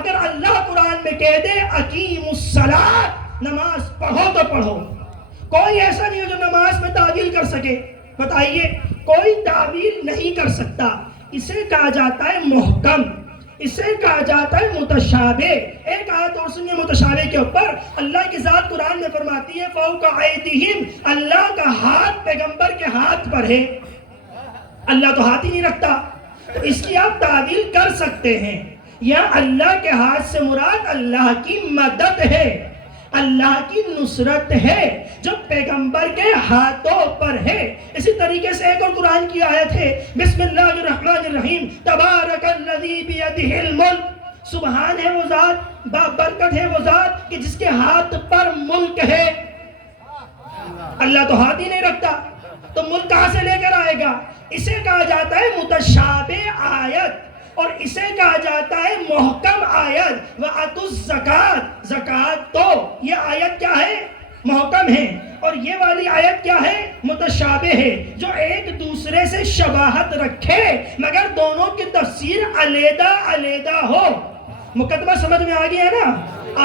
اگر اللہ قرآن میں کہہ دے اقیم الصلاۃ، نماز پڑھو تو پڑھو، کوئی ایسا نہیں ہے جو نماز میں تعویل کر سکے، بتائیے کوئی تعویل نہیں کر سکتا۔ اسے کہا جاتا ہے محکم، اسے کہا جاتا ہے متشابہ۔ ایک آیت اور سنیے متشابہ کے اوپر، اللہ کی ذات قرآن میں فرماتی ہے فوق ایدیہم، اللہ کا ہاتھ پیغمبر کے ہاتھ پر ہے۔ اللہ تو ہاتھ ہی نہیں رکھتا، تو اس کی آپ تعویل کر سکتے ہیں۔ یا اللہ کے ہاتھ سے مراد اللہ کی مدد ہے، اللہ کی نصرت ہے جو پیغمبر کے ہاتھوں پر ہے۔ اسی طریقے سے ایک اور قرآن کی آیت ہے، بسم اللہ الرحمن الرحیم، تبارک الذی بیدہ الملک، سبحان ہے وہ ذات، بابرکت ہے وہ ذات کہ جس کے ہاتھ پر ملک ہے۔ اللہ تو ہاتھ ہی نہیں رکھتا، تو ملک کہاں سے لے کر آئے گا؟ اسے کہا جاتا ہے متشابہ آیت، اور اسے کہا جاتا ہے محکم آیت۔ وَآتُوا الزَّکَاۃ، زکوٰۃ تو یہ آیت کیا ہے؟ محکم ہے، اور یہ والی آیت کیا ہے؟ متشابہ ہے، جو ایک دوسرے سے شباہت رکھے مگر دونوں کی تفسیر علیحدہ علیحدہ ہو۔ مقدمہ سمجھ میں آ گیا ہے نا؟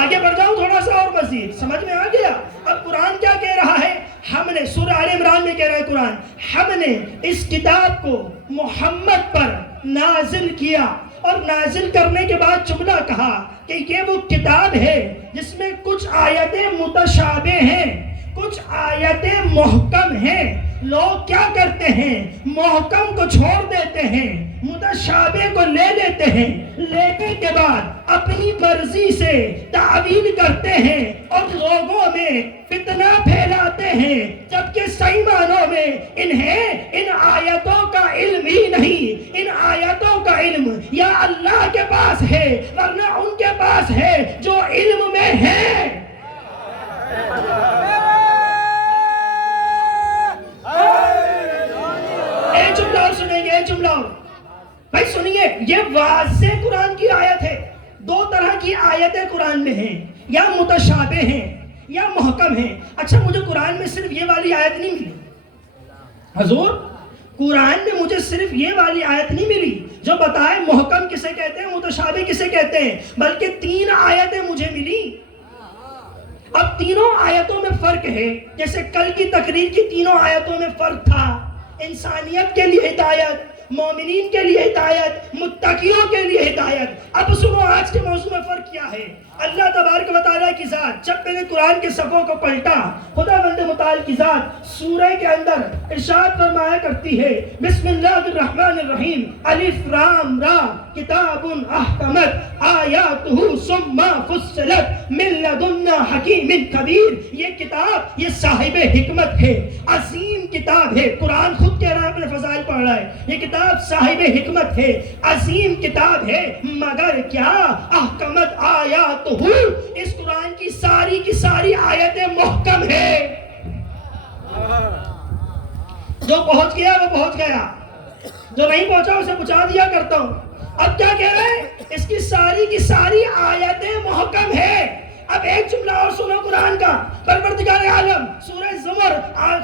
آگے بڑھ جاؤں تھوڑا سا اور مزید، سمجھ میں آ گیا؟ اب قرآن کیا کہہ رہا ہے؟ ہم نے سورہ آل عمران میں کہہ رہا ہے قرآن، ہم نے اس کتاب کو محمد پر نازل کیا، اور نازل کرنے کے بعد جملہ کہا کہ یہ وہ کتاب ہے جس میں کچھ آیتیں متشابہ ہیں، کچھ آیتیں محکم ہیں۔ لوگ کیا کرتے ہیں؟ محکم کو چھوڑ دیتے ہیں، متشابہ کو لے لیتے ہیں، لینے کے بعد اپنی مرضی سے تعویل کرتے ہیں اور لوگوں میں فتنہ پھیلاتے ہیں، جبکہ صحیح معنوں میں انہیں ان آیتوں کا علم ہی نہیں۔ ان آیتوں کا علم یا اللہ کے پاس ہے ورنہ ان کے پاس ہے جو علم میں ہے۔ ایک جملہ اور سنیں گے، ایک جملہ اور بھائی سنیے، یہ واضح قرآن کی آیت ہے۔ دو طرح کی آیتیں قرآن میں ہیں، یا متشابہ ہیں یا محکم ہیں۔ اچھا مجھے قرآن میں صرف یہ والی آیت نہیں ملی حضور، قرآن میں مجھے صرف یہ والی آیت نہیں ملی جو بتائے محکم کسے کہتے ہیں، متشابہ کسے کہتے ہیں، بلکہ 3 آیتیں مجھے ملی۔ اب تینوں آیتوں میں فرق ہے، جیسے کل کی تقریر کی تینوں آیتوں میں فرق تھا، انسانیت کے لیے ہدایت، مومنین کے لیے ہدایت، متقیوں کے لیے ہدایت۔ اب سنو آج کے موضوع میں فرق کیا ہے۔ اللہ تبارک و تعالیٰ کی ذات، جب میں نے قرآن کے صفوں کو پلٹا، خدا بند متعال کی ذات سورہ کے اندر ارشاد فرمایا کرتی ہے، بسم اللہ الرحمن الرحیم، الف رام را، کتاب احکمت آیاتہ ثم فصلت من لدن حکیم خبیر۔ یہ کتاب، یہ صاحب حکمت ہے، عظیم کتاب ہے۔ قرآن خود کہہ رہا ہے، اپنے فضائل پڑھ رہا ہے، یہ کتاب صاحب حکمت ہے، عظیم کتاب ہے، مگر کیا احکمت آیاتہ، اس قرآن کی ساری آیتیں محکم ہے۔ جو پہنچ گیا وہ پہنچ گیا، جو نہیں پہنچا اسے پہنچا دیا کرتا ہوں۔ اب کیا کہہ رہے ہیں؟ اس کی ساری آیتیں محکم ہے۔ اب ایک جملہ اور سنو قرآن کا، پروردگار عالم سورہ زمر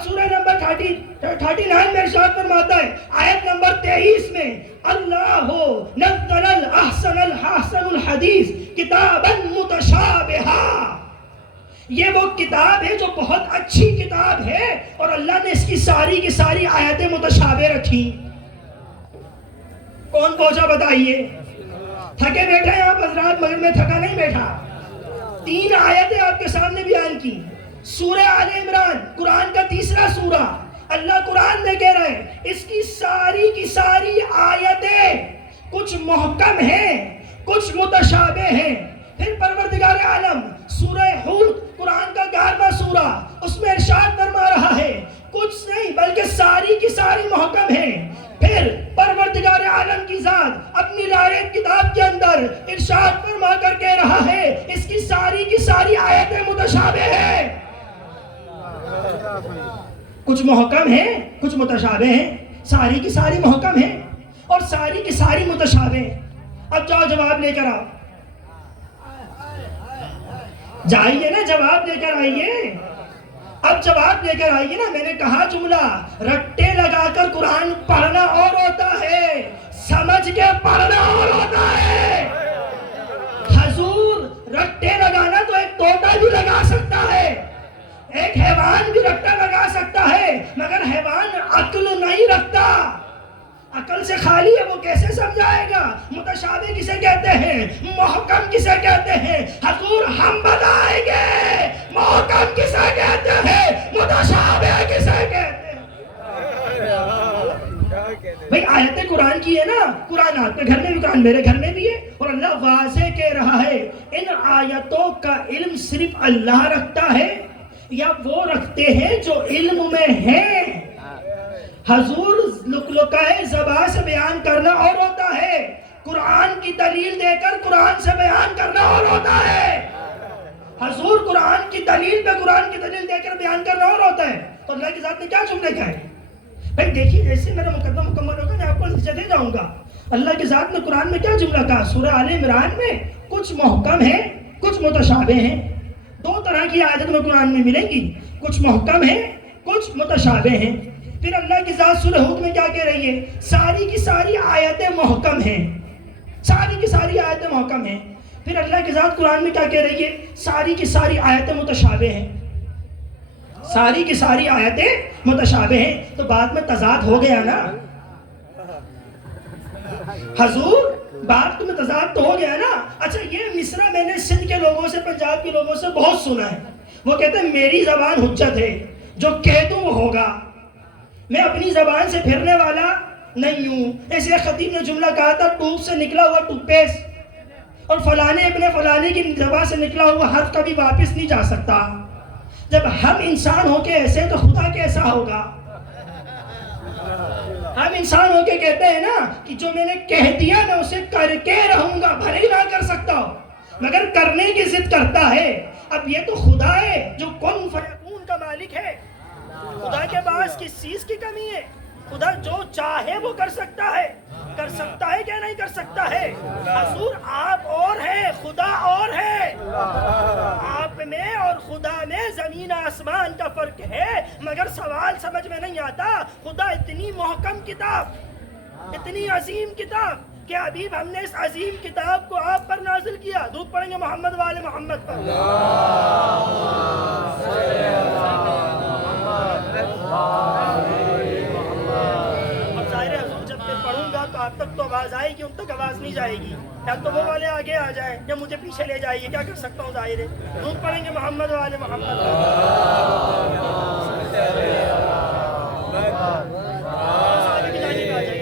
سورہ نمبر 39 میں ارشاد فرماتا ہے، آیت نمبر 23 میں، اللہ نزل احسن الحدیث کتابا متشابہا۔ یہ وہ کتاب ہے جو بہت اچھی کتاب ہے، اور اللہ نے اس کی ساری آیتیں متشابہ رکھی۔ کون پہنچا بتائیے؟ تھکے بیٹھے ہیں آپ حضرات، مگر میں تھکا نہیں بیٹھا۔ 3 آیتیں آپ کے سامنے بیان کی۔ سورہ آل عمران قرآن کا تیسرا سورہ، اللہ قرآن میں کہہ رہے ہیں اس کی ساری آیتیں کچھ محکم ہیں، کچھ متشابہ ہیں۔ پھر پروردگار عالم سورہ ہود قرآن کا 11واں سورہ، اس میں ارشاد فرما رہا ہے کچھ نہیں بلکہ ساری محکم ہیں۔ پھر پروردگار عالم کی ذات اپنی لائق کتاب کے اندر ارشاد فرما کر کہہ رہا ہے اس کی ساری آیتیں متشابہ ہیں۔ کچھ محکم ہیں، کچھ متشابہ ہیں، ساری محکم ہیں اور ساری متشابہ ہیں۔ اب جاؤ جواب لے کر آؤ، جائیے نا، جواب لے کر آئیے۔ اب جواب لے کر آئیے نا۔ میں نے کہا جملہ، رٹے لگا کر قرآن پڑھنا اور ہوتا ہے، سمجھ کے پڑھنا اور ہوتا ہے۔ رٹے لگانا تو ایک طوطا بھی لگا سکتا ہے، ایک حیوان بھی رٹا لگا سکتا ہے، مگر حیوان عقل نہیں رکھتا، عقل سے خالی ہے، وہ کیسے سمجھائے گا متشابہ کسے کہتے ہیں، محکم کسے کہتے ہیں؟ حضور ہم بتائیں گے محکم کسے کہتے ہیں، متشابہ کسے کہتے ہیں۔ بھئی آیت قرآن کی ہے نا، قرآن آپ کے گھر میں بھی، قرآن میرے گھر میں بھی ہے، اور اللہ واضح کہہ رہا ہے ان آیتوں کا علم صرف اللہ رکھتا ہے یا وہ رکھتے ہیں جو علم میں ہیں؟ حضور لکلکائے زبان سے بیان کرنا اور ہوتا ہے، قرآن کی دلیل دے کر قرآن سے بیان کرنا اور ہوتا ہے۔ حضور قرآن کی دلیل پہ قرآن کی دلیل دے کر بیان کرنا اور ہوتا ہے۔ تو اللہ کی ذات نے کیا جملے کہا ہے؟ بھائی دیکھیے جیسے میرا مقدمہ مکمل ہوگا میں آپ کو نتیجہ دے جاؤں گا۔ اللہ کی ذات نے قرآن میں کیا جملہ کہا؟ سورہ آل عمران میں کچھ محکم ہیں کچھ متشابہ ہیں، دو طرح کی آیت میں قرآن میں ملیں گی، کچھ محکم ہیں کچھ متشابہ ہیں۔ پھر اللہ کی ذات سورہ ہود میں کیا کہہ رہی ہے؟ ساری کی ساری آیتیں محکم ہیں، ساری کی ساری آیتیں محکم ہیں۔ پھر اللہ کی ذات قرآن میں کیا کہہ رہی ہے؟ ساری کی ساری آیتیں متشابہ ہیں، ساری کی ساری آیتیں متشابہ ہیں۔ تو بعد میں تضاد ہو گیا نا حضور، بات میں تضاد تو ہو گیا نا۔ اچھا یہ مصرع میں نے سندھ کے لوگوں سے، پنجاب کے لوگوں سے بہت سنا ہے، وہ کہتے ہیں میری زبان حجت ہے، جو کہہ دوں وہ ہوگا، میں اپنی زبان سے پھرنے والا نہیں ہوں۔ ایسے خطیب نے جملہ کہا تھا، ٹوپ سے نکلا ہوا ٹوپ پیسٹ اور فلانے ابن فلانے کی زبان سے نکلا ہوا حرف کبھی واپس نہیں جا سکتا۔ جب ہم انسان ہو کے ایسے تو خدا کیسا ہوگا؟ ہم انسان ہو کے کہتے ہیں نا کہ جو میں نے کہہ دیا میں اسے کر کے رہوں گا، بھلے ہی نہ کر سکتا ہو مگر کرنے کی ضد کرتا ہے۔ اب یہ تو خدا ہے جو کن فیکون کا مالک ہے، خدا کے پاس کس چیز کی کمی ہے؟ خدا جو چاہے وہ کر سکتا ہے کیا نہیں کر سکتا ہے؟ حضور آپ اور ہیں، خدا اور ہے، آپ میں اور خدا میں زمین آسمان کا فرق ہے، مگر سوال سمجھ میں نہیں آتا۔ خدا اتنی محکم کتاب، اتنی عظیم کتاب کہ حبیب ہم نے اس عظیم کتاب کو آپ پر نازل کیا۔ درود پڑھیں گے محمد والے محمد پر۔ اب ظاہر ہے حضور جب میں پڑھوں گا تو آپ تک تو آواز آئے گی، ان تک آواز نہیں جائے گی، یا تو وہ والے آگے آ جائیں یا مجھے پیچھے لے جائیے، کیا کر سکتا ہوں؟ ظاہر ہے درود پڑھیں گے محمد والے محمد پر۔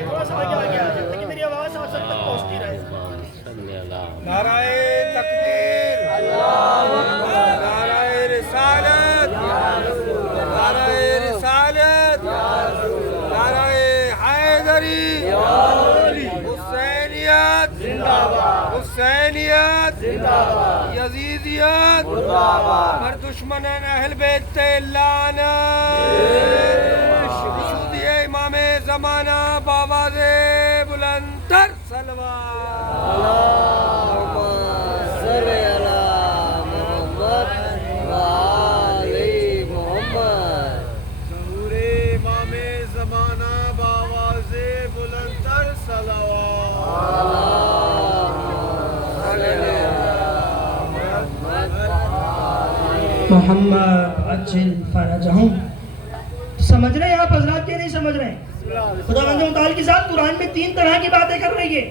تھوڑا سا آگے آ جائے تاکہ میری آواز آپ سب تک پہنچتی رہے۔ نعرہ تکبیر، نعرہ رسالت، نعرہ رسالت، نعرہ حیدری، حسینیت حسینیت، یزیدیت، ہر دشمن اہل بیت لعنت، وجود امام زمانہ بآواز بلند تر صلوات۔ اللہم صلی علی محمد وآل محمد۔ ظہور امام زمانہ بآواز بلند تر صلوات۔ محمد عجل فرجہم۔ سمجھ رہے ہیں آپ حضرات کے نہیں سمجھ رہے ہیں؟ خداوند متعال کی ذات قرآن میں تین طرح کی باتیں کر رہی ہے۔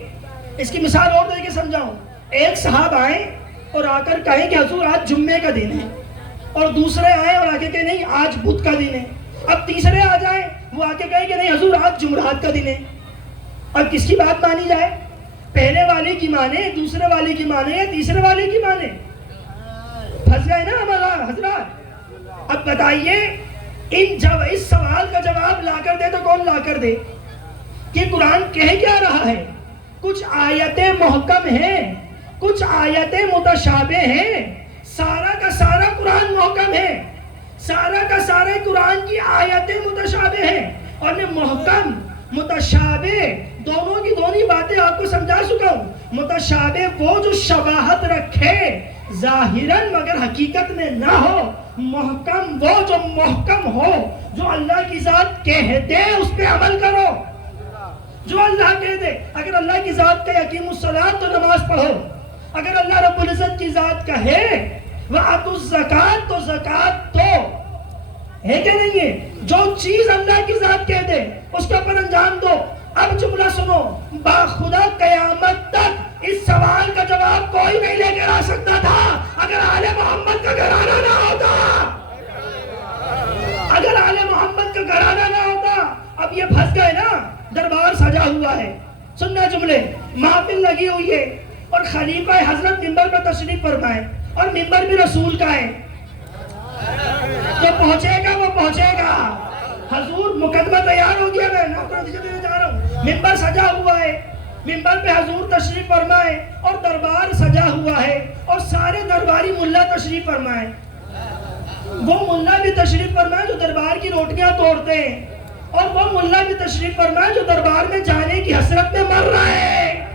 اس کی مثال اور دے کے سمجھاؤں۔ ایک صاحب آئیں اور آ کر کہیں کہ حضور آج جمعے کا دن ہے، اور دوسرے آئیں اور آگے کہیں نہیں آج بدھ کا دن ہے۔ اب تیسرے آ جائیں، وہ آ کے کہیں کہ نہیں حضور آج جمعرات کا دن ہے۔ اب کس کی بات مانی جائے؟ پہلے والے کی مانے، دوسرے والے کی مانے، یا تیسرے والے کی مانے؟ پھنس گئے نا ہمارا حضرات۔ اب بتائیے اس سوال کا جواب لا کر دے تو کون لا کر دے کہ قرآن کہہ کیا رہا ہے؟ کچھ آیتیں محکم ہیں، کچھ آیتیں متشابہ ہیں، سارا کا سارا قرآن محکم ہے، سارا کا سارا قرآن کی آیتیں متشابہ ہیں۔ اور میں محکم متشابہ دونوں کی دونوں باتیں آپ کو سمجھا چکا ہوں۔ متشابہ وہ جو شباہت رکھے ظاہراً مگر حقیقت میں نہ ہو، محکم وہ جو محکم ہو، جو اللہ کی ذات کہہ دے اس پہ عمل کرو، جو اللہ کہہ دے۔ اگر اللہ کی ذات کہے اقیموا الصلاۃ تو نماز پڑھو، اگر اللہ رب العزت کی ذات کہے وَآتُوا الزَّکَاۃَ تو زکات دو، ہے کہ نہیں ہے؟ جو چیز اللہ کی ذات کہہ دے اس کے اوپر انجام دو۔ اب جملہ سنو، باخدا قیامت تک اس سوال کا جواب کوئی نہیں لے کر آ سکتا تھا اگر آل محمد کا گھرانہ نہ ہوتا، اگر آل محمد کا گھرانہ نہ ہوتا۔ اب یہ پھنس گئے نا، دربار سجا ہوا ہے، سننا جملے، محفل لگی ہوئی ہے اور خلیفہ حضرت منبر پر تشریف فرمائے اور منبر بھی رسول کا ہے، جو پہنچے گا وہ پہنچے گا۔ حضور مقدمہ تیار ہو گیا، میں نوکر دیجے دینے جا رہا ہوں، منبر سجا ہوا ہے، منبر پہ حضور تشریف فرمائے اور دربار سجا ہوا ہے اور سارے درباری ملا تشریف فرمائے۔ وہ ملا بھی تشریف فرمائے جو دربار کی روٹیاں توڑتے ہیں، اور وہ ملا بھی تشریف فرمائے جو دربار میں جانے کی حسرت میں مر رہا ہے،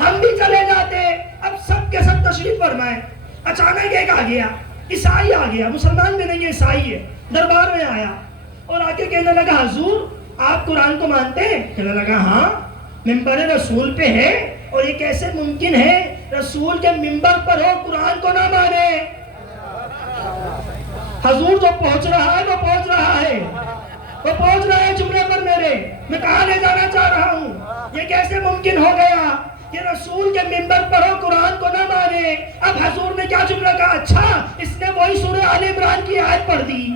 ہم بھی چلے جاتے۔ اب سب کے سب تشریف فرمائے، اچانک ایک آ گیا، عیسائی آ گیا، مسلمان بھی نہیں ہے، عیسائی ہے، دربار میں آیا اور آ کے کہنے لگا حضور آپ قرآن کو مانتے ہیں؟ کہنے لگا ہاں، منبر رسول پہ ہے اور یہ کیسے ممکن ہے رسول کے منبر پر ہو قرآن کو نہ مانے؟ حضور جو پہنچ رہا ہے وہ پہنچ رہا ہے، وہ پہنچ رہا ہے جملے پر میرے، میں کہاں لے جانا چاہ رہا ہوں، یہ کیسے ممکن ہو گیا کہ رسول کے منبر پر ہو قرآن کو نہ مانے؟ اب حضور نے کیا جملہ کہا؟ اچھا اس نے وہی سورہ آل عمران کی آیت پڑھ دی۔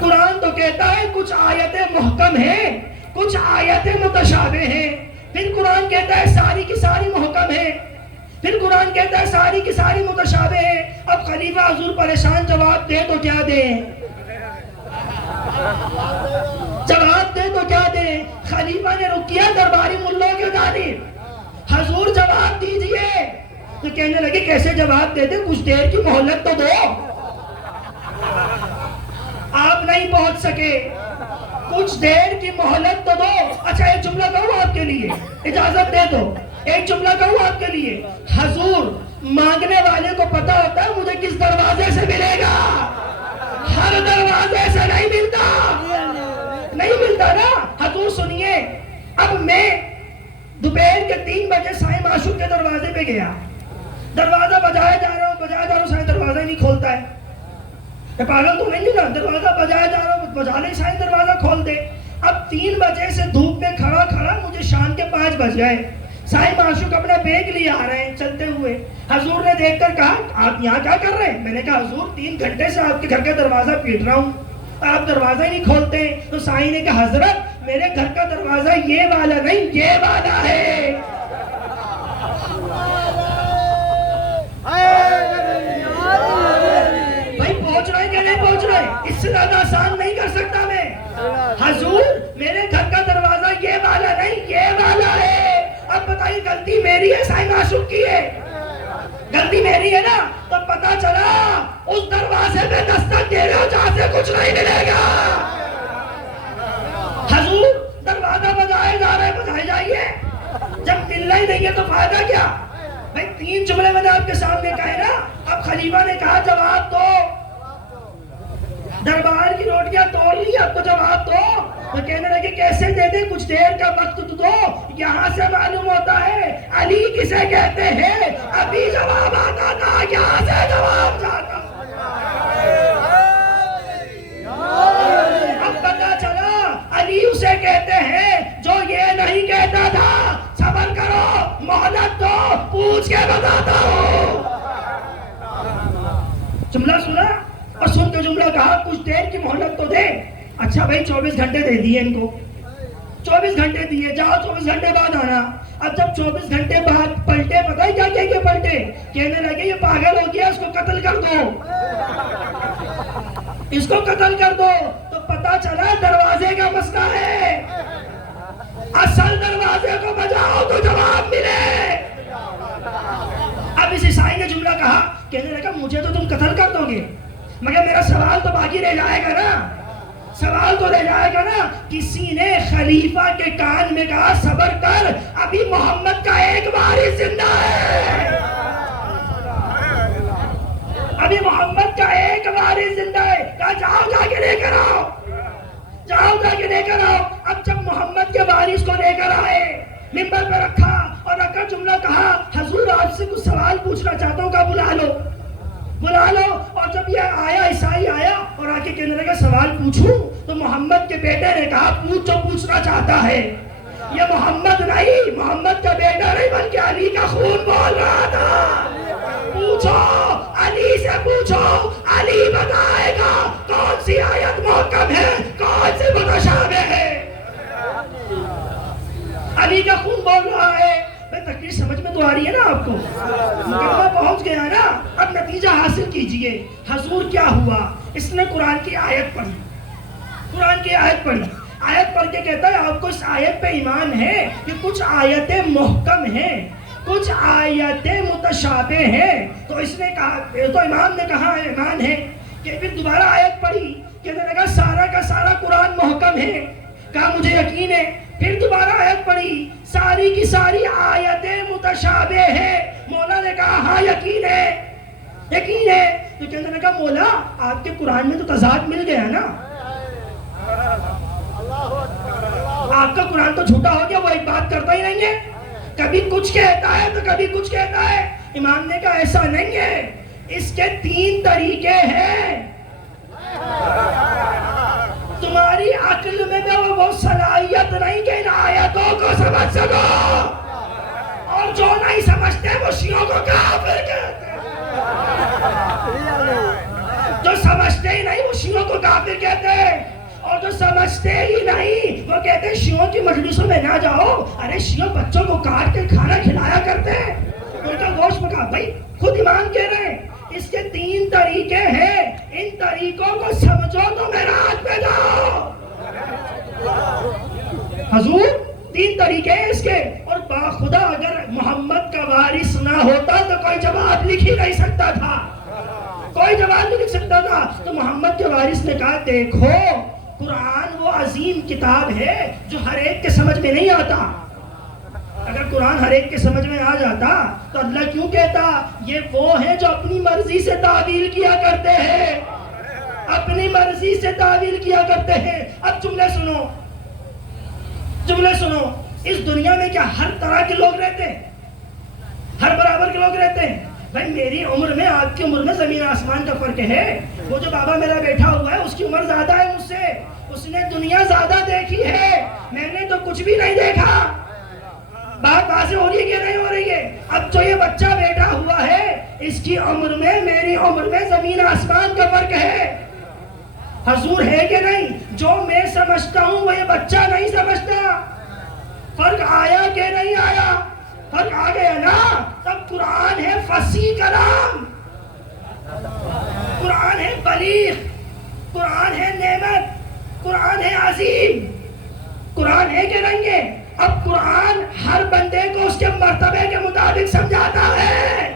قرآن تو کہتا ہے کچھ آیتیں محکم ہیں، کچھ آیتیں متشابہ ہیں، پھر قرآن کہتا ہے ساری کی ساری محکم ہیں، پھر قرآن کہتا ہے ساری کی ساری متشابہ ہیں۔ اب خلیفہ حضور پریشان، جواب دے تو کیا دے، جواب دے تو کیا دے؟ خلیفہ نے رکیا درباری ملوں کے جانب، حضور جواب دیجئے۔ تو کہنے لگے کیسے جواب دے دے، کچھ دیر کی مہلت تو دو، آپ نہیں پہنچ سکے، کچھ دیر کی مہلت تو دو۔ اچھا ایک جملہ کہوں آپ کے لیے، اجازت دے دو، ایک جملہ کہوں آپ کے لیے۔ حضور مانگنے والے کو پتا ہوتا ہے مجھے کس دروازے سے ملے گا، ہر دروازے سے نہیں ملتا، نہیں ملتا نا۔ حضور سنیے، اب میں دوپہر کے 3 بجے سائیں معشوق کے دروازے پہ گیا، دروازہ بجایا جا رہا ہوں، سائیں دروازہ ہی نہیں کھولتا ہے، کہ پاگل تو نہیں نا، دروازہ بجایا جا رہا ہوں، بجا لے سائیں دروازہ کھول دے۔ اب 3 بجے سے دھوپ میں کھڑا کھڑا مجھے شام کے 5 بج گئے، سائیں معشوق اپنا بیگ لیے آ رہے ہیں چلتے ہوئے۔ حضور نے دیکھ کر کہا آپ یہاں کیا کر رہے ہیں؟ میں نے کہا حضور 3 گھنٹے سے آپ کے گھر کا دروازہ پیٹ رہا ہوں، آپ دروازہ ہی نہیں کھولتے۔ تو سائیں نے کہا حضرت میرے گھر کا دروازہ یہ والا نہیں، یہ والا ہے۔ بھائی پہنچ رہے کہ نہیں پہنچ رہے؟ اس سے زیادہ آسان نہیں کر سکتا میں۔ حضور میرے گھر کا دروازہ یہ والا نہیں، یہ والا ہے۔ اب بتائیے غلطی میری ہے سائیں معشوق کی ہے؟ غلطی میری ہے نا؟ تو پتا چلا اس دروازے میں دستک دے رہے ہو جہاں سے کچھ نہیں ملے گا۔ حضور دروازہ بجائے جا رہے، بجائے جائیے، جب ملنا ہی نہیں ہے تو فائدہ کیا؟ بھائی 3 جملے میں نے آپ کے سامنے کہے نا۔ اب خلیفہ نے کہا جواب دو، دربار کی روٹیاں توڑ لی، اب تو جواب دو۔ تو کہنے لگے کیسے دے دیں، کچھ دیر کا وقت تو دو، یہاں سے معلوم ہوتا ہے علی کسے کہتے ہیں، ابھی جواب آتا تھا، یہاں سے جواب جاتا۔ اب پتا چلا علی اسے کہتے ہیں جو یہ نہیں کہتا تھا۔ صبر کرو، مہلت دو، پوچھ کے بتاتا ہوں۔ جملہ سنا اور سن کے جملہ کہا کچھ دیر کی مہلت تو دے۔ اچھا بھائی 24 گھنٹے دے دیے ان کو، 24 گھنٹے دیے، جاؤ 24 گھنٹے بعد آنا۔ اب جب 24 گھنٹے بعد پلٹے، پتہ ہے کیا کہ پلٹے؟ کہنے لگے یہ پاگل ہو گیا، اس کو قتل کر دو، اس کو قتل کر دو۔ تو پتا چلا دروازے کا مسئلہ ہے، اصل دروازے کو بجاؤ تو جواب ملے۔ اب اس عیسائی نے جملہ کہا، کہنے لگا مجھے تو تم قتل کر دو گے مگر میرا سوال تو باقی رہ جائے گا نا، سوال تو رہ جائے گا نا۔ کسی نے خلیفہ کے کان میں کہا صبر کر، ابھی محمد کا ایک وارث زندہ ہے، ابھی محمد کا ایک وارث زندہ ہے۔ کہا جاؤ جا کے لے کر آؤ، جاؤ جا کے لے کر آؤ۔ اب جب محمد کے وارث کو لے کر آئے، منبر پہ رکھا اور رکھ کر جملہ کہا حضور آپ سے کچھ سوال پوچھنا چاہتا ہوں، کہا بلا لو بلا لو۔ اور جب یہ آیا عیسائی آیا اور آ کے کہنے لگا سوال پوچھوں، تو محمد کے بیٹے نے کہا پوچھ جو پوچھنا چاہتا ہے۔ یہ محمد نہیں، محمد کا بیٹا نہیں، بلکہ علی کا خون بول رہا تھا۔ پوچھو علی سے، پوچھو علی بتائے گا کون سی آیت محکم ہے، کون سی متشابہ ہے۔ علی کا خون بول رہا ہے۔ میں تقریر سمجھ میں تو آ رہی ہے نا آپ کو؟ مقدمہ پہنچ گیا نا؟ اب نتیجہ حاصل کیجئے۔ حضور کیا ہوا؟ اس نے قرآن کی آیت پڑھی، قرآن کی آیت پڑھی، آیت پڑھ کے کہتا ہے آپ کو اس آیت پہ ایمان ہے کہ کچھ آیتیں محکم ہیں، کچھ آیتیں متشابہ ہیں۔ تو اس نے کہا، تو امام نے کہا ایمان ہے، کہ پھر دوبارہ آیت پڑھی، کہنے لگا سارا کا سارا قرآن محکم ہے، کہا مجھے یقین ہے۔ پھر دوبارہ آیت پڑھی، ساری کی ساری آیتیں متشابہ ہیں، مولا نے کہا ہاں یقین ہے، یقین ہے۔ تو کہنے لگا مولا آپ کے قرآن میں تو تضاد مل گیا نا، آپ کا قرآن تو جھوٹا ہو گیا، وہ ایک بات کرتا ہی نہیں ہے، کبھی کچھ کہتا ہے تو کبھی کچھ کہتا ہے۔ امام نے کہا ایسا نہیں ہے، اس کے 3 طریقے ہیں، تمہاری عقل میں وہ صلاحیت نہیں کہ ان آیتوں کو سمجھ سکو، اور جو نہیں سمجھتے وہ شیعوں کو کافر کہتے ہیں، جو سمجھتے ہی نہیں وہ شیعوں کو کافر کہتے ہیں، اور جو سمجھتے ہی نہیں وہ کہتے ہیں شیعوں کی مجلسوں میں نہ جاؤ، ارے شیعوں بچوں کو کاٹ کے کھانا کھلایا کرتے ہیں، ان کا گوشت پکا۔ بھائی خود امام کہہ رہے ہیں اس کے 3 طریقے ہیں، ان طریقوں کو سمجھو تو میراج پہ جاؤ۔ حضور 3 طریقے ہیں اس کے، اور باخدا اگر محمد کا وارث نہ ہوتا تو کوئی جواب لکھ ہی نہیں سکتا تھا، کوئی جواب نہیں لکھ سکتا تھا۔ تو محمد کے وارث نے کہا دیکھو قرآن وہ عظیم کتاب ہے جو ہر ایک کے سمجھ میں نہیں آتا، اگر قرآن ہر ایک کے سمجھ میں آ جاتا تو اللہ کیوں کہتا یہ وہ ہیں جو اپنی مرضی سے تعویل کیا کرتے ہیں، اپنی مرضی سے تعویل کیا کرتے ہیں۔ اب جملے سنو، جملے سنو، اس دنیا میں کیا ہر طرح کے لوگ رہتے ہیں، ہر برابر کے لوگ رہتے ہیں؟ بھائی میری عمر میں آپ کی عمر میں زمین آسمان کا فرق ہے، وہ جو بابا میرا بیٹھا ہوا ہے اس کی عمر زیادہ ہے مجھ سے، اس نے دنیا زیادہ دیکھی ہے، میں نے تو کچھ بھی نہیں دیکھا۔ بات واضح ہو رہی ہے کہ نہیں ہو رہی ہے؟ اب جو یہ بچہ بیٹھا ہوا ہے اس کی عمر میں میری عمر میں زمین آسمان کا فرق ہے، حضور ہے کہ نہیں؟ جو میں سمجھتا ہوں وہ یہ بچہ نہیں سمجھتا، فرق آیا کہ نہیں آیا؟ فرق آ گیا نا؟ تب قرآن ہے فصیح کلام، قرآن ہے بلیغ، قرآن ہے نعمت، قرآن ہے عظیم، قرآن ہے کہ نہیں ہے؟ اب قرآن ہر بندے کو اس کے مرتبے کے مطابق سمجھاتا ہے،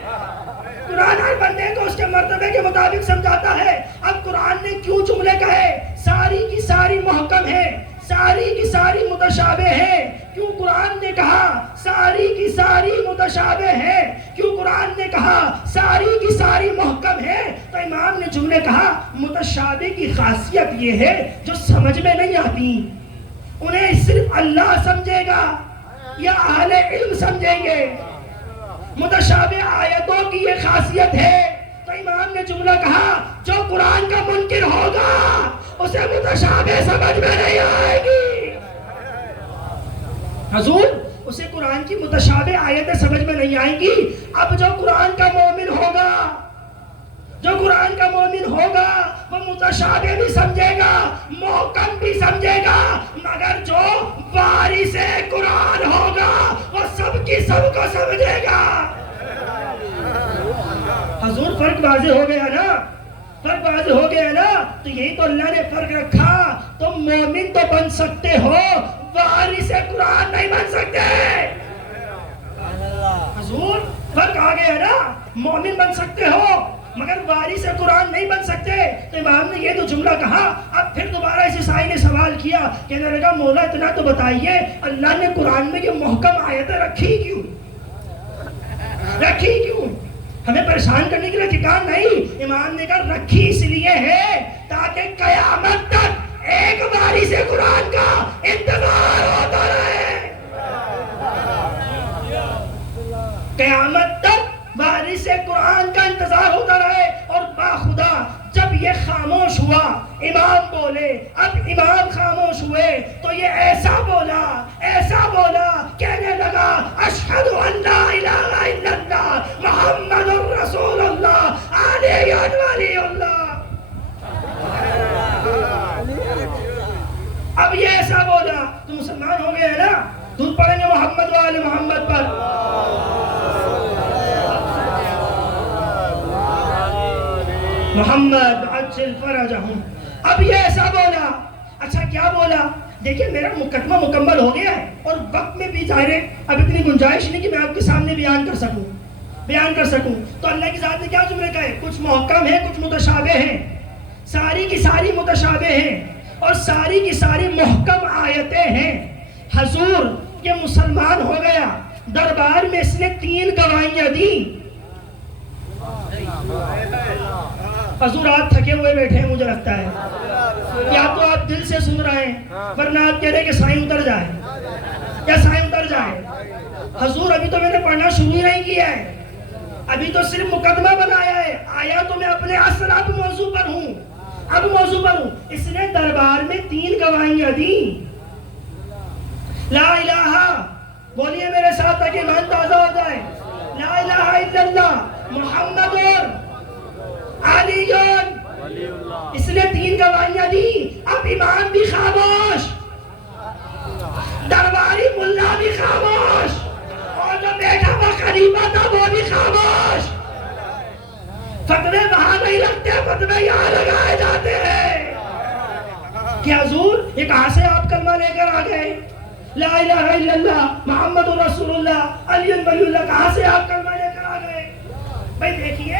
قرآن ہر بندے کو اس کے مرتبے کے مطابق سمجھاتا ہے۔ اب قرآن نے کیوں جملے کہے ساری کی ساری محکم ہے، ساری کی ساری متشابہ ہے؟ کیوں قرآن نے کہا ساری کی ساری متشابہ ہے؟ کیوں قرآن نے کہا ساری کی ساری محکم ہے؟ تو امام نے جملے کہا متشابہ کی خاصیت یہ ہے جو سمجھ میں نہیں آتی، انہیں صرف اللہ سمجھے گا یا اہل علم سمجھیں گے، متشابہ آیتوں کی یہ خاصیت ہے۔ تو امام نے جملہ کہا جو قرآن کا منکر ہوگا اسے متشابہ سمجھ میں نہیں آئے گی، حضور اسے قرآن کی متشابہ آیتیں سمجھ میں نہیں آئیں گی۔ اب جو قرآن کا مومن ہوگا، جو قرآن کا مومن ہوگا وہ متشابہ بھی سمجھے گا، محکم بھی سمجھے گا، مگر جو وارث قرآن ہوگا وہ سب کی سب کو سمجھے گا۔ حضور فرق واضح ہو گیا نا؟ فرق واضح ہو گیا نا؟ تو یہی تو اللہ نے فرق رکھا، تم مومن تو بن سکتے ہو، وارث قرآن نہیں بن سکتے۔ حضور فرق آ گیا نا؟ مومن بن سکتے ہو مگر وارث قرآن نہیں بن سکتے۔ تو امام نے یہ تو جملہ کہا۔ اب پھر دوبارہ اس عیسائی نے سوال کیا، کہنے لگا مولا اتنا تو بتائیے اللہ نے قرآن میں یہ محکم آیتیں رکھی کیوں؟ رکھی کیوں؟ ہمیں پریشان کرنے کے لیے ٹھکانا نہیں۔ امام نے کہا رکھی اس لیے ہے تاکہ قیامت تک ایک وارث قرآن کا انتظار ہوتا رہے، قیامت تک بارش قرآن کا انتظار ہوتا رہے. اور باخدا جب یہ خاموش ہوا امام بولے, اب امام خاموش ہوئے تو یہ ایسا بولا کہنے لگا اشہد ان لا الہ الا اللہ محمد الرسول اللہ علی ولی اللہ. اب یہ ایسا بولا تو مسلمان ہو گئے ہیں نا. دودھ پڑھیں گے محمد والے محمد پر. محمد عجل فرجہم. اب یہ ایسا بولا. اچھا کیا بولا؟ دیکھیں میرا مقدمہ مکمل ہو گیا ہے اور وقت میں بھی ظاہر ہے اب اتنی گنجائش نہیں کہ میں آپ کے سامنے بیان کر سکوں. تو اللہ کی ذات نے کیا جملے کہے؟ کچھ محکم ہیں, کچھ متشابہ ہیں. ساری کی ساری متشابہ ہیں اور ساری کی ساری محکم آیتیں ہیں. حضور یہ مسلمان ہو گیا, دربار میں اس نے 3 گواہیاں دی. حضور آپ تھکے ہوئے بیٹھے ہیں مجھے لگتا ہے, یا تو آپ دل سے سن رہے ہیں ورنہ آپ کہہ رہے ہیں کہ سائیں اتر جائے. حضور ابھی تو میں نے پڑھنا شروع ہی نہیں کیا ہے, ابھی تو صرف مقدمہ بنایا ہے. آیا تو میں اپنے اصل اب موضوع پر ہوں. اس نے دربار میں 3 گواہیاں دی. لا الہ, بولیے میرے ساتھ تاکہ ایمان تازہ ہو جائے. لا الہ الا اللہ محمد علی ولی اللہ. اس نے 3 گواہیاں دی. اب امام بھی خاموش, درباری ملا بھی خاموش, اور جو بیٹھا ہوا خلیفہ تھا وہ بھی خاموش. فتوے وہاں نہیں لگتے, فتوے یہاں لگائے جاتے ہیں. کہ حضور یہ کہاں سے آپ کلمہ لے کر آ گئے؟ لا الہ الا اللہ محمد رسول اللہ علی ولی اللہ, کہاں سے آپ کلمہ لے کر آ گئے؟ بھائی دیکھیے,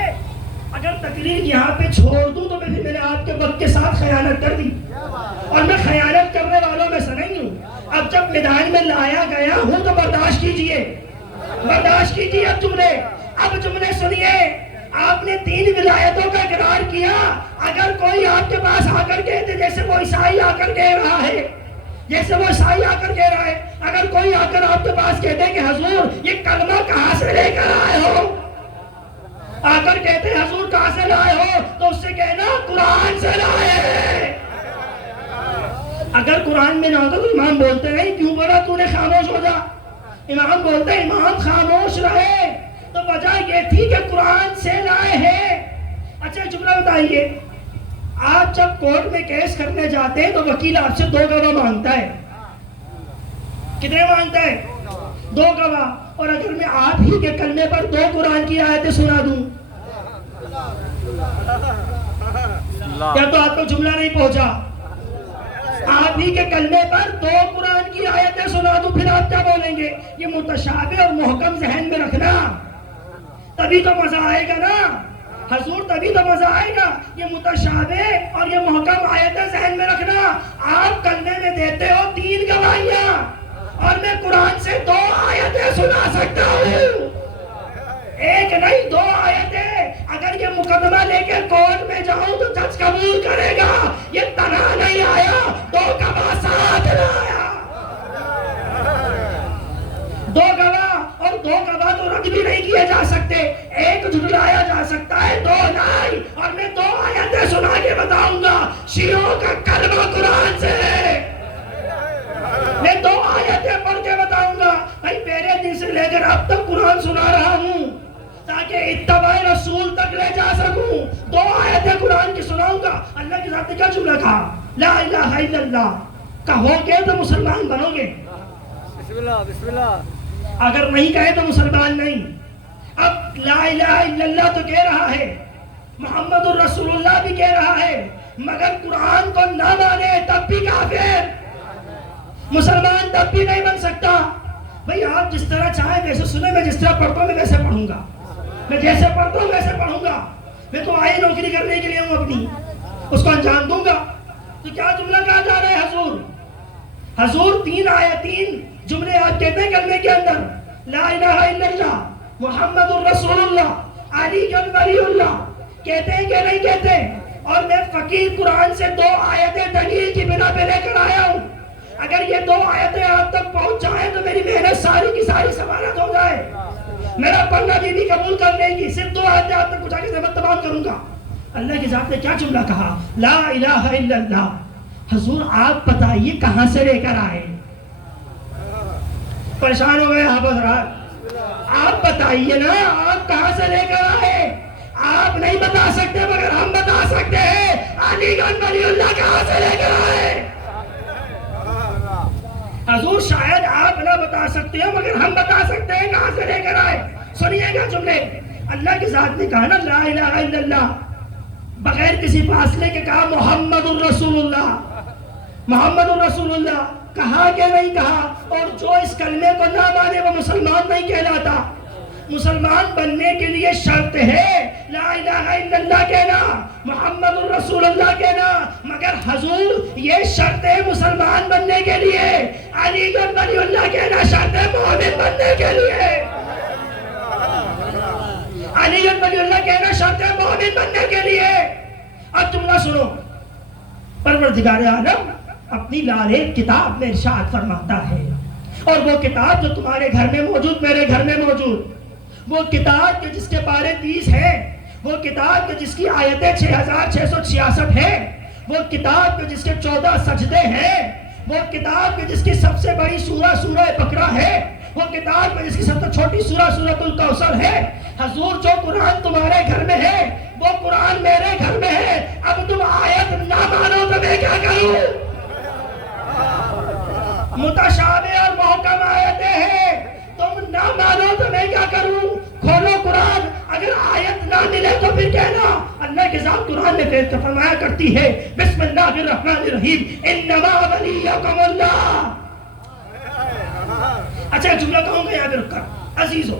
اگر تقریر یہاں پہ چھوڑ دوں تو میں نے آپ کے وقت کے ساتھ خیانت کر دی, اور میں خیانت کرنے والوں میں سے نہیں ہوں. اب جب میدان میں لایا گیا ہوں تو برداشت کیجئے. اب جملے سنیے. آپ نے 3 ولایتوں کا اقرار کیا. اگر کوئی آپ کے پاس آ کر کہتے, جیسے وہ عیسائی آ کر کہہ رہا ہے, اگر کوئی آ کر آپ کے پاس کہتے کہ حضور یہ کلمہ کہاں سے لے کر آئے ہو, آ کر کہتے حضور کہاں سے لائے ہو, تو اس سے کہنا قرآن سے لائے. اگر قرآن میں نہ ہوتا تو امام بولتے نہیں کیوں بولا تو نے, خاموش ہو جا. امام بولتے امام خاموش رہے تو وجہ یہ تھی کہ قرآن سے لائے ہیں. اچھا جملہ بتائیے, آپ جب کورٹ میں کیس کرنے جاتے ہیں تو وکیل آپ سے 2 گواہ مانگتا ہے. کتنے مانگتا ہے؟ 2 گواہ. اور اگر میں آپ ہی کے کلمے پر 2 قرآن کی آیتیں سنا دوں, یا تو آپ کو جملہ نہیں پہنچا. آپ ہی کے کلمے پر 2 قرآن کی آیتیں سنا دوں, پھر آپ کیا بولیں گے؟ یہ متشابہ اور محکم ذہن میں رکھنا, تبھی تو مزہ آئے گا نا حضور, تبھی تو مزہ آئے گا. یہ متشابہ اور یہ محکم آیتیں ذہن میں رکھنا. آپ کلمے میں دیتے ہو 3 گواہیاں, اور میں قرآن سے 2 آیتیں سنا سکتا ہوں. 1 نہیں 2 آیتیں. اگر یہ مقدمہ لے کے کورٹ میں جاؤں تو جج قبول کرے گا یہ تنہا نہیں آیا, 2 گواہ ساتھ لایا. 2 گواہ, اور 2 گواہ تو رد بھی نہیں کیے جا سکتے. 1 جھٹلایا جا سکتا ہے, 2 نہیں. اور میں 2 آیتیں سنا کے بتاؤں گا شیعوں کا کلمہ قرآن سے ہے. میں 2 آیتیں پڑھ کے بتاؤں گا. بھائی پہلے دن سے لے کر اب تک قرآن سنا رہا ہوں تاکہ اتباع رسول تک لے جا سکوں. 2 آیتیں قرآن کی سناؤں گا. اللہ کی ذات نے کیا جملہ کہا؟ لا الہ الا اللہ. کہو گے تو مسلمان بنو گے. بسم اللہ. اگر نہیں کہے تو مسلمان نہیں. اب لا الہ الا اللہ تو کہہ رہا ہے, محمد الرسول اللہ بھی کہہ رہا ہے, مگر قرآن کو نہ مانے تب بھی کافر, مسلمان تب بھی نہیں بن سکتا. بھئی آپ جس طرح چاہیں ویسے سنیں, میں جس طرح پڑھتا ہوں میں ویسے پڑھوں گا, میں جیسے پڑھتا ہوں ویسے پڑھوں گا. میں تو آئی نوکری کرنے کے لیے ہوں, اپنی اس کو انجام دوں گا. تو کیا جملہ کہا جا رہا ہے حضور 3 جملے آپ کہتے ہیں کلمے کے اندر, لا الہ الا اللہ محمد الرسول اللہ علی ولی اللہ, کہتے ہیں کہ نہیں کہتے؟ اور میں فقیر قرآن سے 2 آیتیں دلیل کی بنا پہ لے کر آیا ہوں. اگر یہ 2 آیتیں آپ تک پہنچ جائیں تو میری محنت ساری کی ساری ضمانت ہو جائے. میرا پڑھنا بھی قبول کر لیں گی، صرف 2 آیتیں آپ تک پہنچا کے میں تمام کروں گا۔ اللہ کی ذات نے کیا جملہ کہا؟ لا الہ الا اللہ۔ حضور آپ بتائیے کہاں سے لے کر آئے؟ پریشان ہو گئے آپ حضرات؟ آپ بتائیے نا، آپ کہاں سے لے کر آئے؟ آپ نہیں بتا سکتے مگر ہم بتا سکتے ہیں، علی گنج ولی اللہ کہاں سے لے کر آئے؟ حضور شاید آپ نہ بتا سکتے ہو مگر ہم بتا سکتے ہیں کہاں سے لے کر آئے۔ سنیے گا جملے، اللہ کی ذات نے کہا نا لا الہ الا اللہ، بغیر کسی فاصلے کے کہا محمد الرسول اللہ، محمد الرسول اللہ، کہا کہ نہیں کہا؟ اور جو اس کلمے کو نہ مانے وہ مسلمان نہیں کہلاتا۔ مسلمان بننے کے لیے شرط ہے لا الہ الا اللہ کہنا، محمد الرسول اللہ کہنا، مگر حضور یہ شرط ہے مسلمان بننے کے لیے، علی گنج ولی اللہ کہنا شرط ہے مومن بننے کے لیے، علی گنج ولی اللہ کہنا شرط ہے مومن بننے کے لیے۔ اب جملہ سنو، پروردگار عالم اپنی لالے کتاب میں ارشاد فرماتا ہے، اور وہ کتاب جو تمہارے گھر میں موجود، میرے گھر میں موجود، وہ کتاب کے جس کے پارے 30 ہیں، وہ کتاب کے جس کی آیتیں 6666 ہیں، وہ کتاب کے جس کے 14 سجدے ہیں، وہ کتاب کے جس کی سب سے بڑی سورہ سورہ بقرہ ہے، وہ کتاب کے جس کی سب سے چھوٹی سورہ سورۃ الکوثر ہے۔ حضور جو قرآن تمہارے گھر میں ہے وہ قرآن میرے گھر میں ہے، اب تم آیت نہ مانو تو میں کیا کروں؟ متشابہ اور محکم آیتیں ہیں، تم نہ مانو تو میں کیا کروں؟ کھولو قرآن، اگر آیت نہ ملے تو پھر کہنا۔ اللہ کے ذات قرآن میں فرمایا کرتی ہے بسم اللہ الرحمن الرحیم انما ولیکم اللہ۔ اچھا جملہ کہوں گا یہاں پہ رک کر، عزیزو،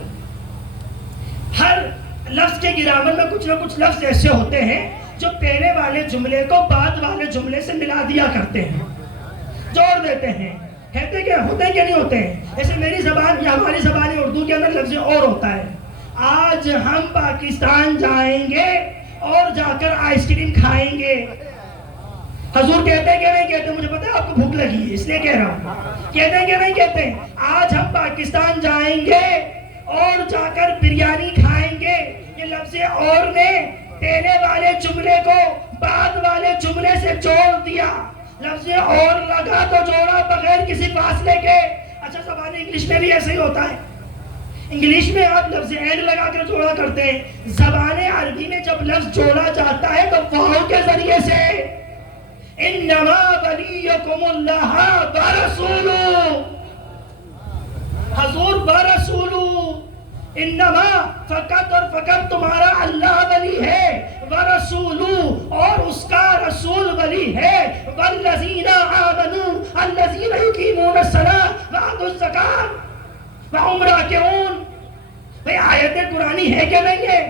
ہر لفظ کے گرامر میں کچھ نہ کچھ لفظ ایسے ہوتے ہیں جو پہلے والے جملے کو بعد والے جملے سے ملا دیا کرتے ہیں، جوڑ دیتے ہیں، ہوتے کہ نہیں ہوتے ہیں؟ جیسے میری زبان یا ہماری زبان اردو کے اندر لفظ اور ہوتا ہے، آج ہم پاکستان جائیں گے اور جا کر آئس کریم کھائیں گے۔ حضور کہتے ہیں کہ نہیں کہتے؟ مجھے پتا ہے آپ کو بھوک لگی ہے اس لیے کہہ رہا ہوں، کہتے ہیں کہ نہیں کہتے؟ آج ہم پاکستان جائیں گے اور جا کر بریانی کھائیں گے۔ یہ لفظ اور نے پہلے والے جملے کو بعد والے جملے سے جوڑ دیا، لفظ اور لگا تو جوڑا بغیر کسی فاصلے کے۔ اچھا زبان انگلش میں بھی ایسا ہی ہوتا ہے، انگلش میں آپ لفظ اینڈ لگا کر جوڑا کرتے ہیں، زبان عربی میں جب لفظ جوڑا جاتا ہے تو واو کے ذریعے سے، انما ولیکم اللہ ورسولہ، حضور ورسولہ، انما فقط اور فقط تمہارا اللہ ولی ہے، ورسولہ اور اس کا رسول ولی ہے، والذین آمنوا الذین یقیمون الصلاۃ وآتوا الزکاۃ وہم راکعون۔ بھئی آیت قرآنی ہے کہ نہیں ہے؟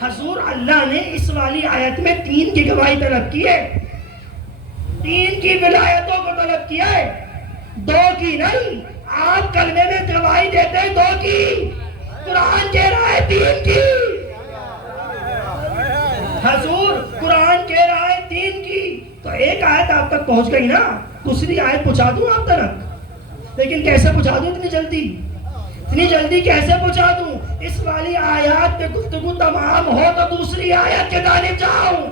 حضور اللہ نے اس والی آیت میں 3 کی گواہی طلب کی ہے، 3 کی ولایتوں کو طلب کیا ہے، 2 کی نہیں۔ آپ کلمے میں گواہی دیتے ہیں 2 کی، قرآن کہہ رہا ہے 3 کی، حضور قرآن کہہ رہا ہے 3 کی۔ تو ایک آیت آپ تک پہنچ گئی نا، دوسری آیت پہنچا دوں آپ تک، لیکن کیسے پہنچا دوں اتنی جلدی؟ اتنی جلدی کیسے پہنچا دوں؟ اس والی آیات پہ گفتگو تمام ہو تو دوسری آیت کے جانب جاؤں۔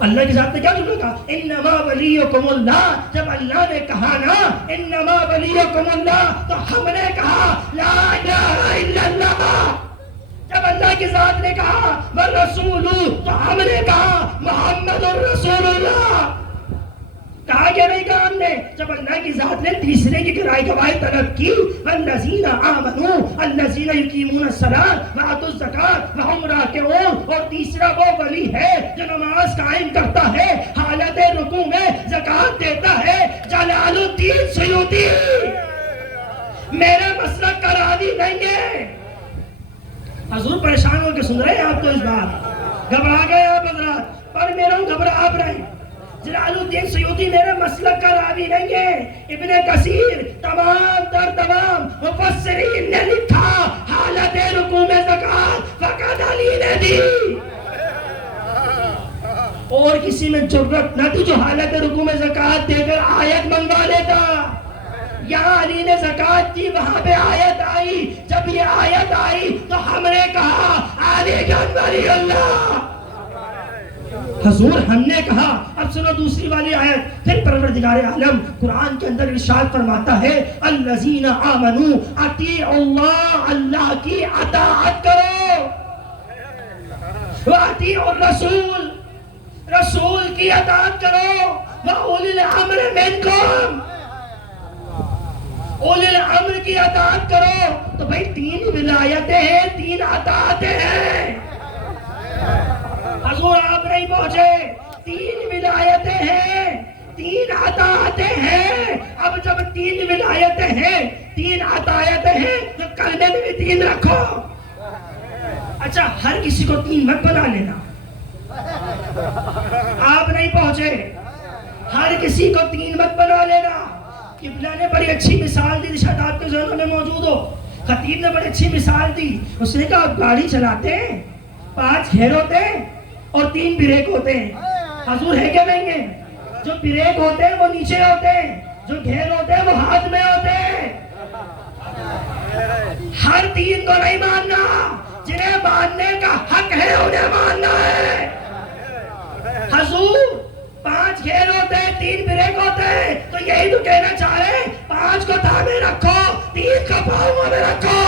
اللہ کی ذات نے کیا جملہ کہا؟ انما ولیکم اللہ۔ جب اللہ نے کہا نا انما ولیکم اللہ تو ہم نے کہا لا الہ الا اللہ۔ جب اللہ کی ذات نے کہا والرسول تو ہم نے کہا محمد الرسول اللہ۔ کہا کیا نہیں کہا ہم نے؟ جب اللہ کی ذات نے تیسرے کی گواہی طلب کی والذین آمنوا الذین یقیمون الصلاۃ وآتوا الزکاۃ وہم راکعون، اور تیسرا وہ ولی ہے جو نماز قائم کرتا ہے، حالت رکوع میں زکوٰۃ دیتا ہے۔ جلال الدین سیوطی میرے مسلک کا راوی نہیں ہے۔ حضور پریشان ہو کے سن رہے ہیں آپ تو اس بات، گھبرا گئے آپ حضرات، پر میرا ہوں گھبرا آپ رہے۔ جلال الدین سیوطی میرے مسلک کا راوی نہیں ہے، ابن کثیر تمام در تمام مفسرین نے لکھا حالت رکوع میں زکوٰۃ فقط علی نے دی، اور کسی میں جرت نہ تھی جو حالت رکوع میں زکوٰۃ دے کر آیت منگوا لیتا۔ یہاں علی نے زکات دی، وہاں پہ آیت آئی، جب یہ آیت آئی تو ہم نے کہا علی گن ولی اللہ، حضور ہم نے کہا۔ اب سنو دوسری والی آیت، پھر پروردگار عالم قرآن کے اندر ارشاد فرماتا ہے الذین آمنوا اطیعوا اللہ، اللہ کی اطاعت کرو، واطیعوا الرسول، رسول کی اطاعت کرو، واولی الامر منکم، اولی الامر کی اطاعت کرو۔ تو بھائی تین ولایتیں ہیں، تین اطاعتیں ہیں۔ حضور آپ نہیں پہنچے، تین ولایتیں ہیں، تین اطاعتیں ہیں۔ اب جب تین ولایتیں ہیں، تین اطاعتیں ہیں، تو کلمے میں بھی تین رکھو۔ اچھا ہر کسی کو تین مت بنا لینا، آپ نہیں پہنچے، ہر کسی کو تین مت بنا لینا۔ قبلہ نے بڑی اچھی مثال دی، شاید آپ کے ذہنوں میں موجود ہو، خطیب نے بڑی اچھی مثال دی۔ اس نے کہا آپ گاڑی چلاتے ہیں، 5 گیئر ہوتے ہیں اور 3 بریک ہوتے ہیں، حضور ہے کیا نہیں ہے؟ جو بریک ہوتے ہیں وہ نیچے ہوتے ہیں، جو گیئر ہوتے ہیں وہ ہاتھ میں ہوتے ہیں۔ ہر 3 کو نہیں ماننا، جنہیں ماننے کا حق ہے انہیں ماننا ہے۔ حضور 5 گیئر ہوتے ہیں، 3 بریک ہوتے ہیں، تو یہی تو کہنا چاہ رہے ہیں 5 کو تھامے رکھو، 3 کو پاؤں میں رکھو۔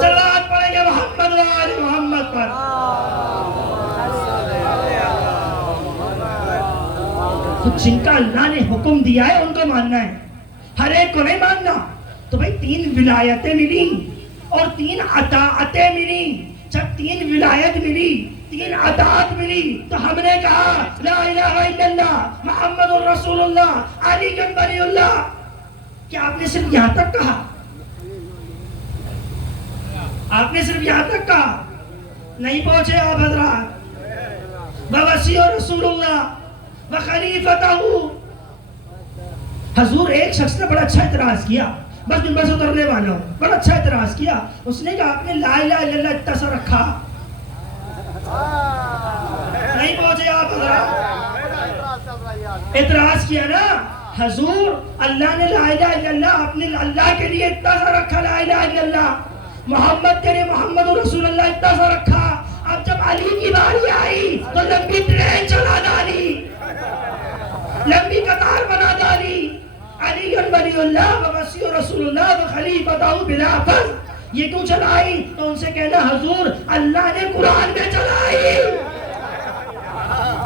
صلوات پڑھیں گے محمد و آل محمد پر۔ تو جن کا اللہ نے حکم دیا ہے ان کو ماننا ہے، ہر ایک کو نہیں ماننا۔ تو بھائی 3 ولایتیں ملی اور 3 اطاعتیں ملی۔ جب 3 ولایت ملی، 3 اطاعت ملی، تو ہم نے کہا لا الہ الا اللہ محمد الرسول اللہ علی گن ولی اللہ۔ کیا آپ نے صرف یہاں تک کہا؟ آپ نے صرف یہاں تک کہا؟ نہیں پہنچے آپ حضرات۔ ووصی رسول اللہ وخلیفتہ، حضور ایک شخص نے بڑا اچھا اعتراض کیا، بس منبر سے اترنے والا ہوں، بڑا اچھا اعتراض کیا۔ اس نے کہا آپ نے لا الہ الا اللہ اتنا سا رکھا، نہیں پہنچے آپ حضرات، اعتراض کیا نا۔ حضور اللہ نے لا الہ الا اللہ، اپنے اللہ کے لیے اتنا سا رکھا لا الہ الا اللہ، محمد کے لیے محمد رسول اللہ اتنا سا رکھا۔ اب جب علی کی باری آئی تو لمبی ٹرین چلا ڈالی، لمبی قطار بنا ڈالی، علی ولی اللہ ووصی رسول اللہ وخلیفتہ بلا فضل۔ یہ کیوں چلائی؟ تو ان سے کہنا حضور اللہ نے قرآن میں چلائی،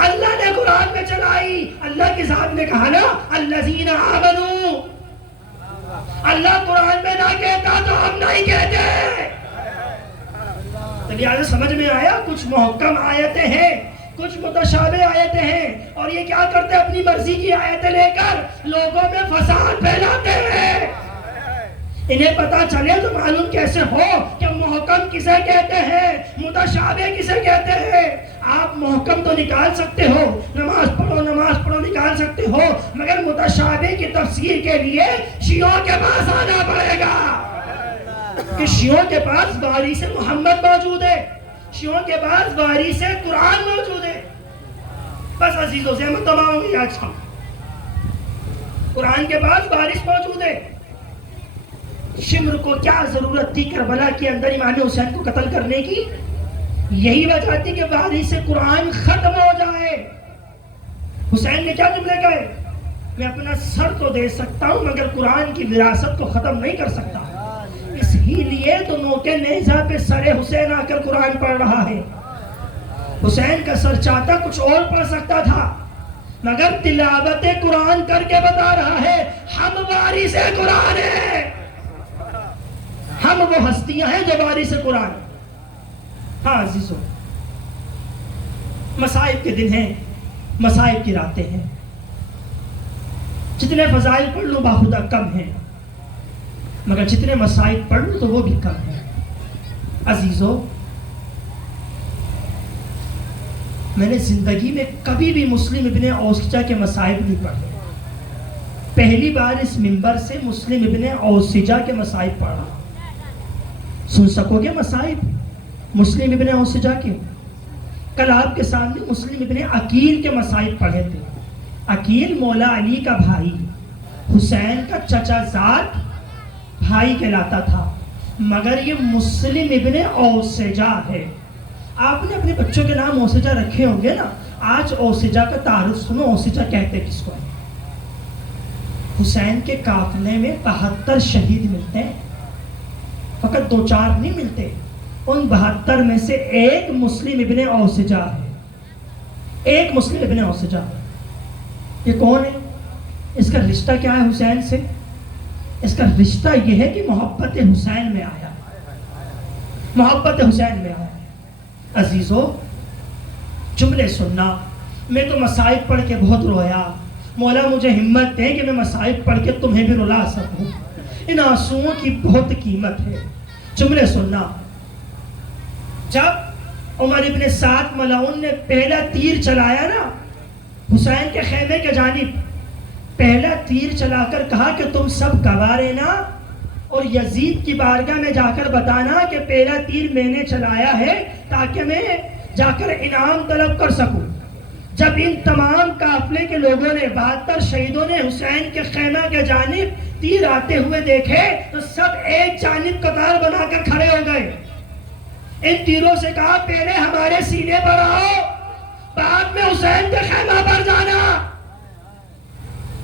اللہ نے قرآن میں چلائی۔ اللہ کے ذات نے کہا نا الذین آمنوا، اللہ قرآن میں نہ کہتا تو ہم نہیں کہتے۔ تو لہٰذا سمجھ میں آیا، کچھ محکم آیتیں ہیں، کچھ متشابہ آیتیں ہیں، اور یہ کیا کرتے ہیں؟ اپنی مرضی کی آیتیں لے کر لوگوں میں فساد پھیلاتے ہیں۔ انہیں پتا چلے تو معلوم کیسے ہو کہ محکم کسے کہتے ہیں، متشابہ کسے کہتے ہیں۔ آپ محکم تو نکال سکتے ہو، نماز پڑھو نکال سکتے ہو، مگر متشابہ کی تفسیر کے لیے شیعوں کے پاس آنا پڑے گا، کہ شیعوں کے پاس واریث محمد موجود ہے، شیعوں کے پاس واریث قرآن موجود ہے۔ بس عزیزوں سے میں تمام ہوئی آج کا قرآن کے پاس وارث موجود ہے۔ شمر کو کیا ضرورت تھی کربلا کے اندر امام حسین کو قتل کرنے کی؟ یہی وجہ تھی کہ وارث قرآن ختم ہو جائے۔ حسین نے کیا جملے کہے؟ میں اپنا سر تو دے سکتا ہوں مگر قرآن کی وراثت کو ختم نہیں کر سکتا۔ اس ہی لیے تو نوکے نیزہ پہ سر حسین آ کر قرآن پڑھ رہا ہے۔ حسین کا سر چاہتا کچھ اور پڑھ سکتا تھا، مگر تلاوت قرآن کر کے بتا رہا ہے ہم وارث قرآن ہیں، ہم وہ ہستیاں ہیں جو وارث قرآن۔ ہاں عزیزوں، مصائب کے دن ہیں، مصائب کی راتیں ہیں، جتنے فضائل پڑھ لوں باخدا کم ہیں، مگر جتنے مصائب پڑھ لوں تو وہ بھی کم ہیں۔ عزیزوں، میں نے زندگی میں کبھی بھی مسلم ابن اوسجہ کے مصائب نہیں پڑھے، پہلی بار اس منبر سے مسلم ابن اوسجہ کے مصائب پڑھا۔ سن سکو گے مصائب مسلم ابن اوسجہ کے؟ کل آپ کے سامنے مسلم ابن عقیل کے مصائب پڑھے تھے، عقیل مولا علی کا بھائی حسین کا چچا زاد بھائی کہلاتا تھا، مگر یہ مسلم ابن اوسجا ہے۔ آپ نے اپنے بچوں کے نام اوسجا رکھے ہوں گے نا، آج اوسجا کا تعارف سنو، اوسجا کہتے کس کو ہے؟ حسین کے قافلے میں 72 شہید ملتے ہیں، فقط 2-4 نہیں ملتے، ان 72 میں سے ایک مسلم ابن اوسجا ہے، ایک مسلم ابن اوسجا۔ یہ کون ہے؟ اس کا رشتہ کیا ہے حسین سے؟ اس کا رشتہ یہ ہے کہ محبت حسین میں آیا، محبت حسین میں آیا۔ عزیزو جملے سننا، میں تو مصائب پڑھ کے بہت رویا، مولا مجھے ہمت دے کہ میں مصائب پڑھ کے تمہیں بھی رلا سکوں، ان آنسوؤں کی بہت قیمت ہے۔ جملے سننا، جب عمر ابن سعد ملعون نے پہلا تیر چلایا نا حسین کے خیمے کے جانب، پہلا تیر چلا کر کہا کہ تم سب گواہ رہنا اور یزید کی بارگاہ میں جا کر بتانا کہ پہلا تیر میں نے چلایا ہے تاکہ میں جا کر انعام طلب کر سکوں۔ جب ان تمام قافلے کے لوگوں نے 72 شہیدوں نے حسین کے خیمہ کے جانب تیر آتے ہوئے دیکھے تو سب ایک جانب قطار بنا کر کھڑے ہو گئے۔ ان تیروں سے کہا پہلے ہمارے سینے پر آؤ، بعد میں حسین کے خیمہ پر جانا۔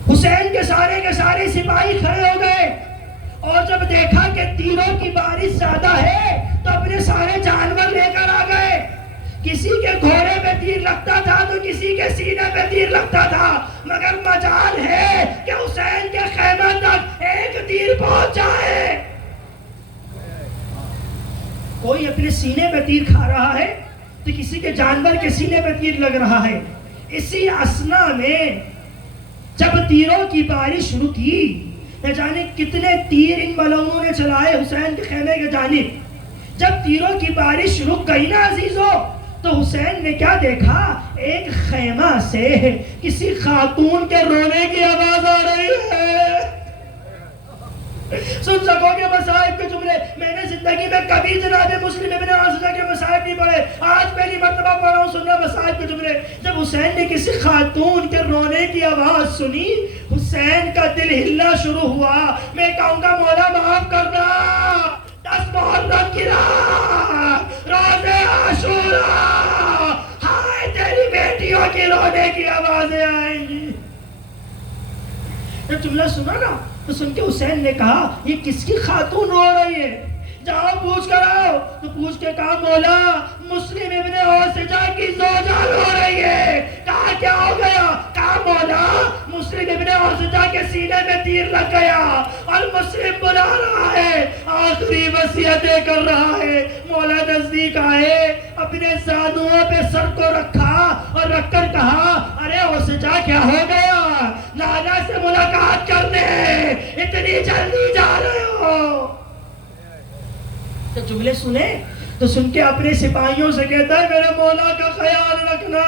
حسین کے سارے سپاہی کھڑے ہو گئے، اور جب دیکھا کہ تیروں کی بارش زیادہ ہے تو اپنے سارے جانور لے کر آ گئے۔ کسی کے گھوڑے پہ تیر لگتا تھا تو کسی کے سینے پہ تیر لگتا تھا، مگر مجال ہے کہ حسین کے خیمہ تک ایک تیر پہنچ جائے۔ کوئی اپنے سینے پہ تیر کھا رہا ہے تو کسی کے جانور کے سینے پہ تیر لگ رہا ہے۔ اسی اثنا میں جب تیروں کی بارش شروع کی، نہ جانے کتنے تیر ان ملعونوں نے چلائے حسین کے خیمے کے جانب۔ جب تیروں کی بارش رک گئی نا عزیزو، تو حسین نے کیا دیکھا؟ ایک خیمہ سے کسی خاتون کے رونے کی آواز آ رہی ہے۔ سن سکو گے مصائب کے جملے؟ میں نے زندگی میں کبھی جناب مسلم ابن اوسجا کے مصائب نہیں پڑھے، آج پہلی مرتبہ پڑھ رہا ہوں سننا مصائب کے جملے۔ جب حسین نے کسی خاتون کے رونے کی آواز سنی، حسین کا دل ہلنا شروع ہوا۔ میں کہوں گا مولا معاف کرنا، 10 محرم کی رات، روز عاشوراء، ہائے تیری بیٹیوں کی رونے کی آوازیں آئیں گی۔ جب جملہ سنا نا تو سن کے حسین نے کہا یہ کس کی خاتون رو رہی ہے؟ جاؤ پوچھ کر آؤ۔ تو پوچھ کے کہا مولا مسلم ابن اوسجا کی زوجہ رو رہی ہے۔ کہا کیا ہو گیا؟ کہا مولا مسلم ابن اوسجا کے سینے میں تیر لگ گیا اور مسلم بلا رہا ہے، آخری وصیتیں کر رہا ہے۔ مولا نزدیک آئے، اپنے زانوؤں پہ سر کو رکھا اور رکھ کر کہا ارے اوسجا کیا ہو گیا؟ نانا سے ملاقات کرنے اتنی جلدی جا رہے ہو؟ تو جملے سنے تو سن کے اپنے سپاہیوں سے کہتا ہے میرے مولا کا خیال رکھنا،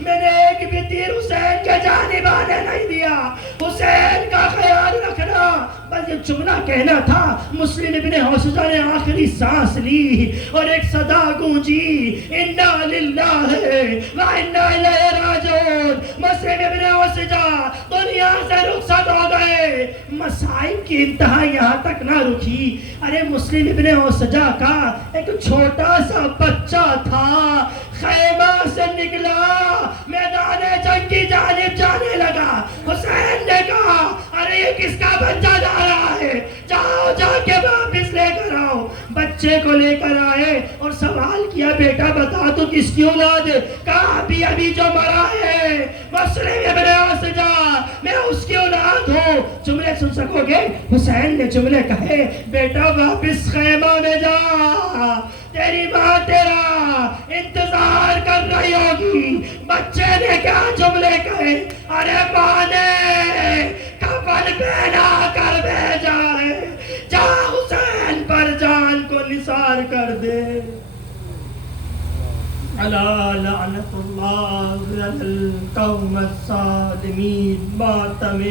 میں نے ایک بھی تیر حسین کے جانب آنے نہیں دیا، حسین کا خیال رکھنا۔ بس یہ جملہ کہنا تھا، مسلم ابن اوسجا نے آخری سانس لی اور ایک صدا گونجی، انا للہ و انا الیہ راجعون۔ مسلم ابن اوسجا دنیا سے رخصت ہو گئے۔ مصائب کی انتہا یہاں تک نہ رکی، ارے مسلم ابن اوسجا کا ایک چھوٹا سا بچہ تھا، خیمہ سے نکلا، میدان جنگ کی جانب جانے لگا۔ حسین نے کہا ارے یہ کس کا بچہ جا رہا ہے؟ جاؤ جا کے واپس لے کر آؤ۔ بچے کو لے کر آئے اور سوال کیا بیٹا بتا تو کس کی اولاد ہے؟ کہا ابھی جو مرا ہے مسلم ابن اوسجا، میں اس کی اولاد ہوں۔ جملے سن سکو گے؟ حسین نے جملے کہے بیٹا واپس خیمہ میں جا، تیری ماں تیرا انتظار کر رہی ہوگی۔ بچے نے کیا جملے کہے؟ ارے ماں نے کفن پہنا کر بھیجا ہے، جا حسین پر جان کو نثار کر دے۔ الا لعنت اللہ علی القوم الظالمین۔ ماتم